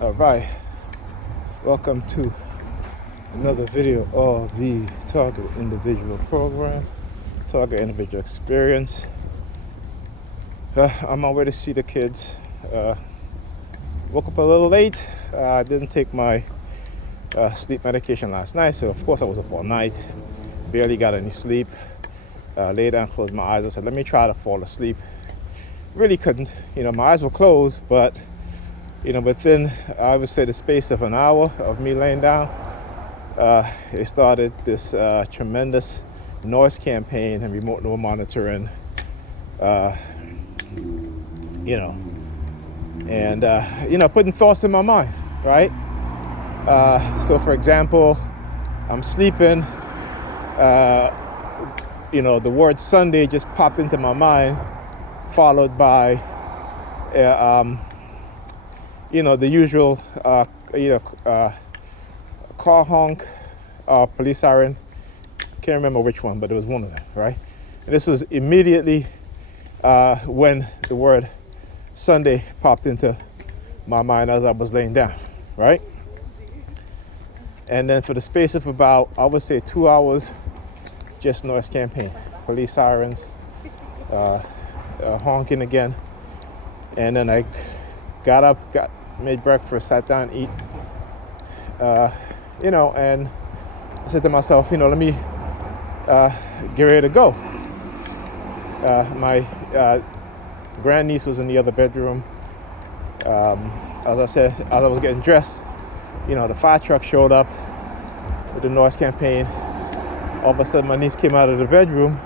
Alright, welcome to another video of the Target Individual Program, Target Individual Experience. I'm on my way to see the kids. Woke up a little late. I didn't take my sleep medication last night, so of course I was up all night. Barely got any sleep. Lay down, closed my eyes. I said, let me try to fall asleep. Really couldn't. My eyes were closed, but within, I would say, the space of an hour of me laying down, it started this tremendous noise campaign and remote neural monitoring, putting thoughts in my mind, right? So, for example, I'm sleeping, the word Sunday just popped into my mind, followed by, the usual, car honk, police siren. Can't remember which one, but it was one of them, right? And this was immediately when the word Sunday popped into my mind as I was laying down, right? And then for the space of about, I would say, 2 hours, just noise campaign, police sirens, honking again. And then I got up, made breakfast, sat down, eat, and I said to myself, let me get ready to go. My grandniece was in the other bedroom. As I said, as I was getting dressed, the fire truck showed up with the noise campaign. All of a sudden, my niece came out of the bedroom,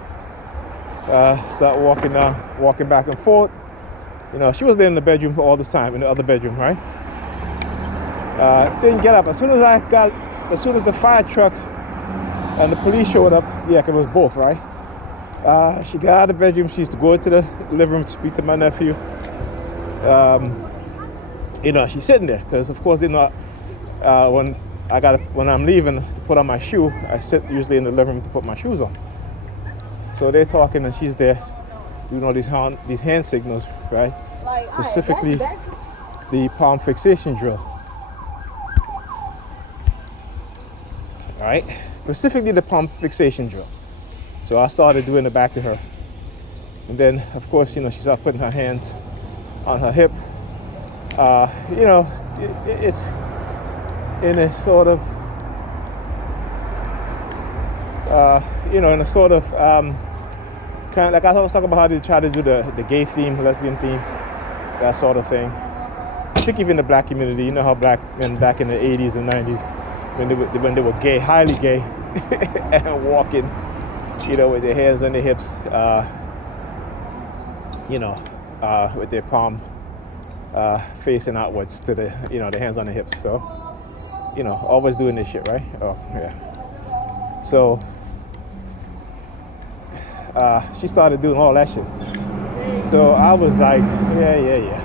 started walking back and forth. She was there in the bedroom all this time, in the other bedroom, right? Didn't get up. As soon as the fire trucks and the police showed up, it was both, right? She got out of the bedroom. She used to go into the living room to speak to my nephew. She's sitting there because, of course, when I'm leaving to put on my shoe, I sit usually in the living room to put my shoes on. So they're talking, and she's there doing all these hand signals, right? Specifically, the palm fixation drill. Right? Specifically the palm fixation drill. So I started doing it back to her. And then, of course, she started putting her hands on her hip. It's in a sort of, kind of like I was talking about how they try to do the gay theme, lesbian theme, that sort of thing. I think even the black community, how black men back in the 80s and 90s, when they were gay, highly gay, and walking, with their hands on their hips, with their palm facing outwards to the hands on the hips. So, always doing this shit, right? Oh, yeah. So, she started doing all that shit. So I was like, yeah.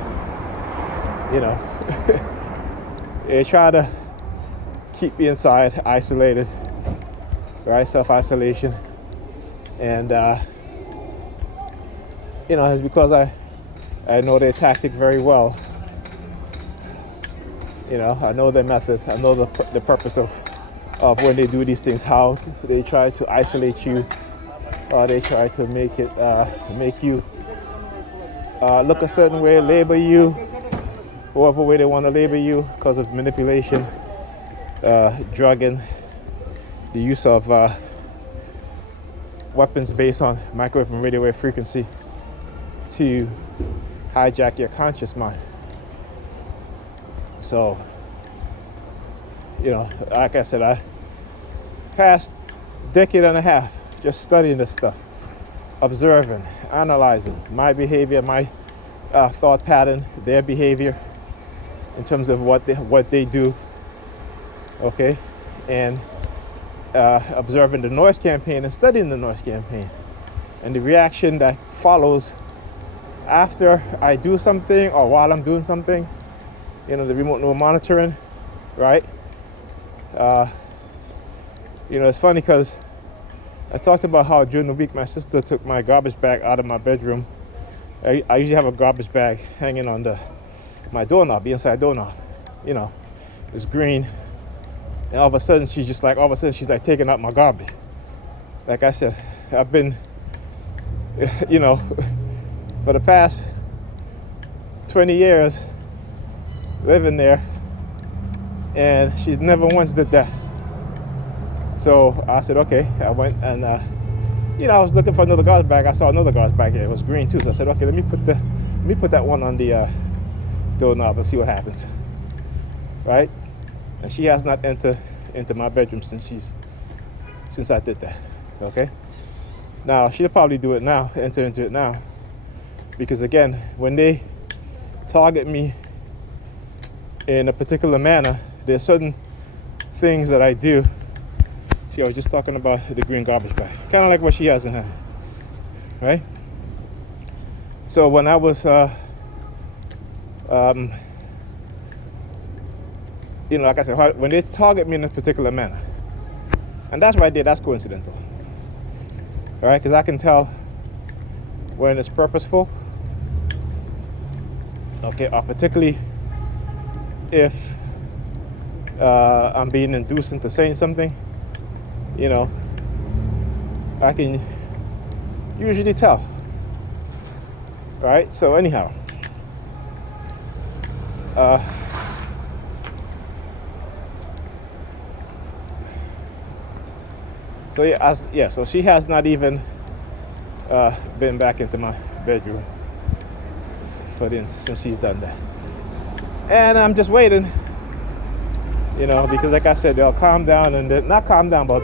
They try to keep me inside, isolated, right? Self-isolation. And, it's because I know their tactic very well. I know their method. I know the purpose of when they do these things, how they try to isolate you, or they try to make you look a certain way, label you, whatever way they want to label you, because of manipulation, drugging, the use of weapons based on microwave and radio wave frequency to hijack your conscious mind. So, like I said, I past decade and a half just studying this stuff, observing, analyzing my behavior, my thought pattern, their behavior in terms of what they do, okay, and observing the noise campaign and studying the noise campaign and the reaction that follows after I do something or while I'm doing something, the remote neural monitoring, right? It's funny because I talked about how during the week my sister took my garbage bag out of my bedroom. I usually have a garbage bag hanging on my doorknob, the inside doorknob. you know, it's green, and all of a sudden she's like taking out my garbage. Like I said, I've been, you know, for the past 20 years living there, and she's never once did that. So I said, okay. I went and I was looking for another garbage bag. I saw another garbage bag here. It was green too. So I said, okay, let me put that one on the doorknob and see what happens. Right? And she has not entered into my bedroom since I did that. Okay? Now she'll probably do it now, enter into it now. Because again, when they target me in a particular manner, there's certain things that I do. See, I was just talking about the green garbage bag. Kind of like what she has in her. Right? So when I was like I said, when they target me in a particular manner, and that's right there, that's coincidental. All right, because I can tell when it's purposeful. Okay, or particularly if I'm being induced into saying something, I can usually tell. Right? So anyhow, so she has not even been back into my bedroom since she's done that. And I'm just waiting, because like I said, they'll calm down and not calm down, but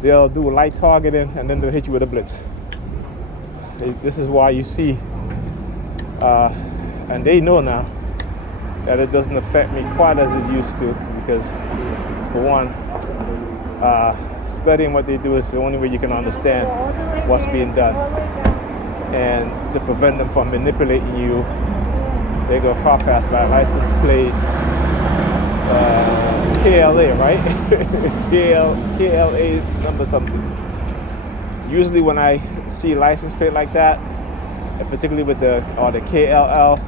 they'll do light targeting and then they'll hit you with a blitz. This is why you see, and they know now that it doesn't affect me quite as it used to, because for one, studying what they do is the only way you can understand what's being done. And to prevent them from manipulating you, they go car pass by license plate KLA, right? KLA number something. Usually when I see license plate like that, and particularly with the KLL,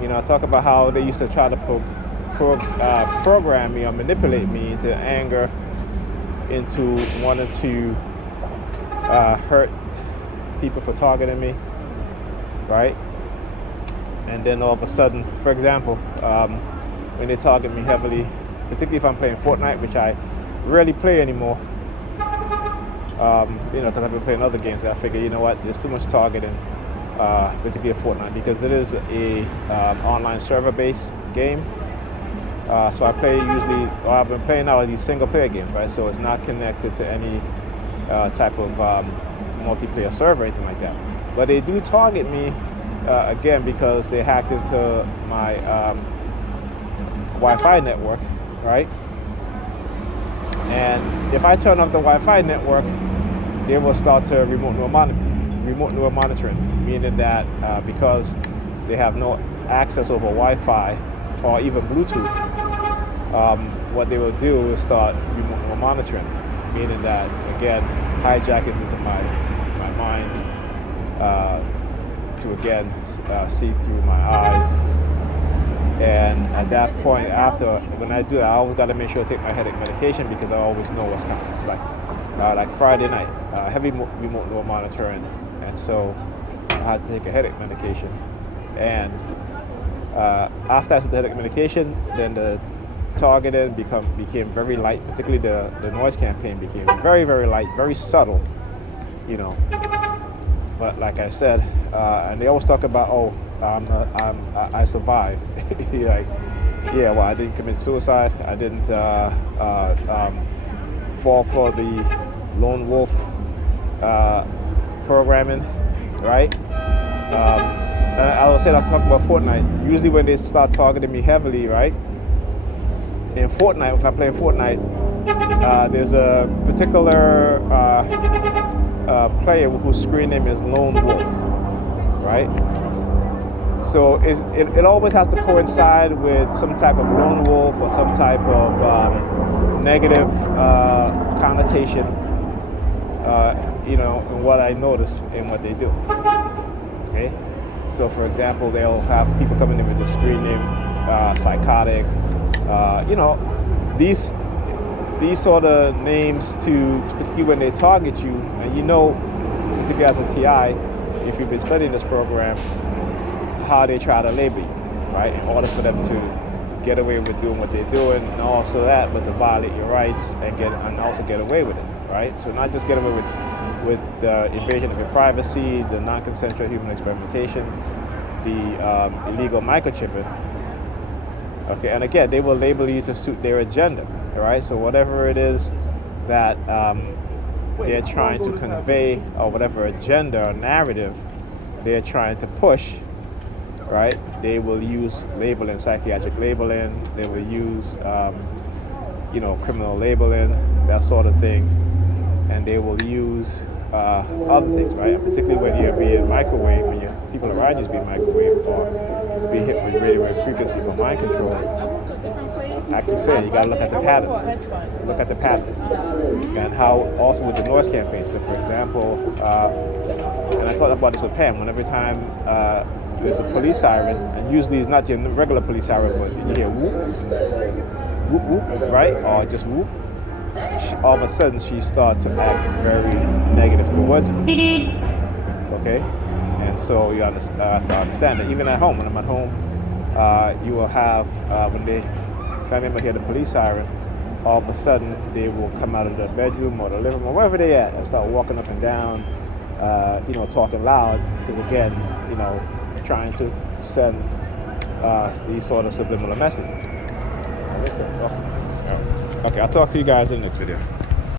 I talk about how they used to try to program me or manipulate me into anger, into wanting to hurt people for targeting me, right? And then all of a sudden, for example, when they target me heavily, particularly if I'm playing Fortnite, which I rarely play anymore, because I've been playing other games, I figure, there's too much targeting, particularly Fortnite, because it is a online server-based game. So I play I've been playing now these single-player games, right? So it's not connected to any type of multiplayer server or anything like that. But they do target me, again, because they hacked into my Wi-Fi network, right? And if I turn off the Wi-Fi network, they will start to remote neural monitoring, meaning that because they have no access over Wi-Fi or even Bluetooth, what they will do is start remote neural monitoring, meaning that, again, hijacking into my mind to, again, see through my eyes. And at that point, when I do that, I always got to make sure I take my headache medication, because I always know what's coming. It's like Friday night, heavy remote neural monitoring, and so I had to take a headache medication. And after I took the headache medication, then the targeting became very light, particularly the noise campaign became very, very light, very subtle, But like I said, and they always talk about, I survived. Like, yeah, well, I didn't commit suicide. I didn't fall for the lone wolf programming, right? I was saying, I was talking about Fortnite. Usually when they start targeting me heavily, right? In Fortnite, if I play Fortnite, there's a particular player whose screen name is Lone Wolf, right? So it always has to coincide with some type of lone wolf or some type of negative connotation, in what I notice in what they do. Okay? So for example, they'll have people coming in with the screen name psychotic, you know, these sort of names to, particularly when they target you, and you know, particularly as a TI, if you've been studying this program, how they try to label you, right? In order for them to get away with doing what they're doing, and also that, but to violate your rights and also get away with it, right? So not just get away with the invasion of your privacy, the non-consensual human experimentation, the illegal microchipping. Okay, and again, they will label you to suit their agenda, right? So whatever it is that they're trying to convey, or whatever agenda or narrative they're trying to push, right? They will use labeling, psychiatric labeling. They will use, criminal labeling, that sort of thing, and they will use other things, right? And particularly when you're being microwaved, when people around you is being microwaved or being hit with radio wave frequency for mind control. I keep saying you got to look at the patterns. Look at the patterns, and how also with the noise campaign. So, for example, and I talked about this with Pam. Every time there's a police siren, and usually it's not your regular police siren, but you hear whoop, whoop, whoop, right, or just whoop. All of a sudden, she starts to act very negative towards me. Okay, and so you have to understand that even at home, when I'm at home, you will have when the family member hear the police siren, all of a sudden they will come out of the bedroom or the living room or wherever they at and start walking up and down, talking loud, because again, trying to send these sort of subliminal messages. Okay, I'll talk to you guys in the next video.